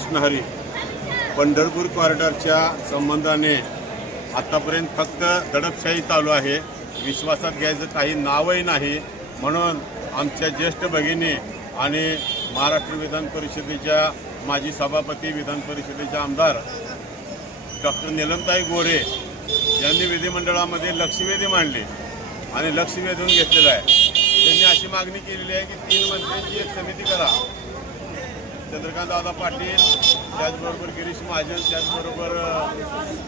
कृष्ण हरी. पंढरपूर कॉरिडॉरच्या संबंधाने आतापर्यंत फक्त दडपशाही चालू आहे. विश्वासात घ्यायचं काही नावही नाही. म्हणून आमच्या ज्येष्ठ भगिनी आणि महाराष्ट्र विधान परिषदेच्या माजी सभापती, विधान परिषदेचे आमदार डॉक्टर नीलमताई गोरे यांनी विधिमंडळामध्ये लक्षवेधी मांडली आणि लक्ष वेधून घेतलेलं आहे. त्यांनी अशी मागणी केलेली आहे की 3 मंत्र्यांची एक समिती करा. चंद्रकांत दादा पाटील, त्याचबरोबर गिरीश महाजन, त्याचबरोबर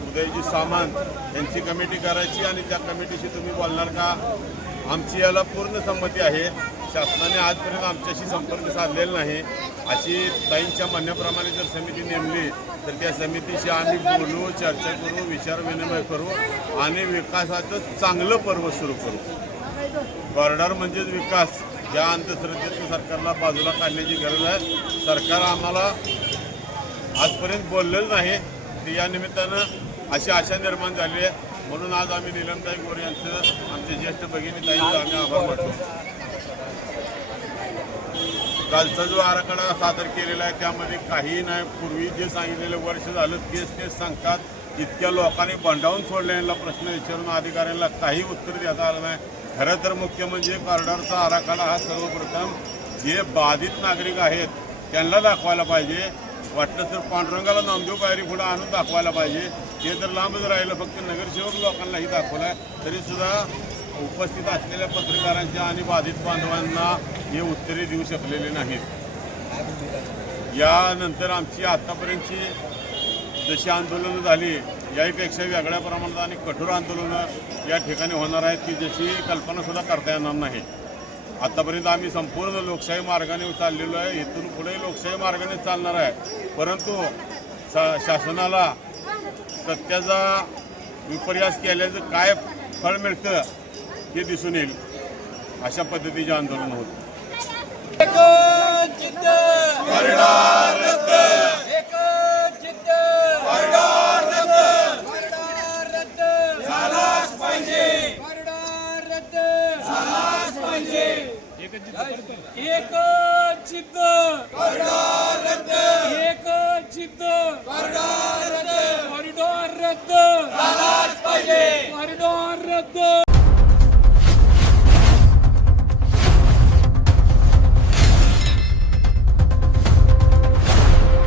उदयजी सामंत यांची कमिटी करायची आणि त्या कमिटीशी तुम्ही बोलणार का? आमची याला पूर्ण संमती आहे. शासनाने आजपर्यंत आमच्याशी संपर्क साधलेला नाही. अशी ताईंच्या म्हणण्याप्रमाणे जर समिती नेमली तर त्या समितीशी आम्ही बोलू, चर्चा करू, विचारविनिमय करू आणि विकासाचं चांगलं पर्व सुरू करू. कॉरिडॉर म्हणजेच विकास. या अंधश्रद्धेचं सरकारला बाजूला काढण्याची गरज आहे. सरकार आम्हाला आजपर्यंत बोललेलं नाही. तर या निमित्तानं अशी आशा निर्माण झाली आहे. म्हणून आज आम्ही नीलमताई गोरे यांचं, आमचे ज्येष्ठ भगिनी ताईंचा आम्ही आभार मानतो. कालचा जो आराखडा सादर केलेला आहे त्यामध्ये काही नाही. पूर्वी जे सांगितलेलं वर्ष झालं तेच सांगतात. इतक्या लोकांनी बंडावून सोडलेला प्रश्न विचारून अधिकाऱ्यांना काही उत्तर देता आलं नाही. खरं तर मुख्य म्हणजे कॉरिडॉरचा आराखडा हा सर्वप्रथम जे बाधित नागरिक आहेत त्यांना दाखवायला पाहिजे. वाटलं तर पांडुरंगाला नामदेव पायरी पुढे आणून दाखवायला पाहिजे. हे तर लांबच राहिलं. फक्त नगरसेवक लोकांनाही दाखवलं आहे. तरीसुद्धा उपस्थित असलेल्या पत्रकारांच्या आणि बाधित बांधवांना हे उत्तरे देऊ शकलेले नाहीत. यानंतर आमची आत्तापर्यंतची जशी आंदोलनं झाली याहीपेक्षा वेगळ्या प्रमाणात आणि कठोर आंदोलनं या ठिकाणी होणार आहेत की ज्याची कल्पनासुद्धा करता येणार नाही. आत्तापर्यंत आम्ही संपूर्ण लोकशाही मार्गाने चाललेलो आहे. इथून पुढे लोकशाही मार्गाने चालणार आहे. परंतु शासनाला सत्याचा विपर्यास केल्याचं काय फळ मिळतं हे दिसून येईल. अशा पद्धतीचे आंदोलन होतं. एकच जिद्द, कॉरिडॉर रद्द. एकच जिद्द, कॉरिडॉर रद्द. कॉरिडॉर रद्द झालाच पाहिजे. कॉरिडॉर रद्द.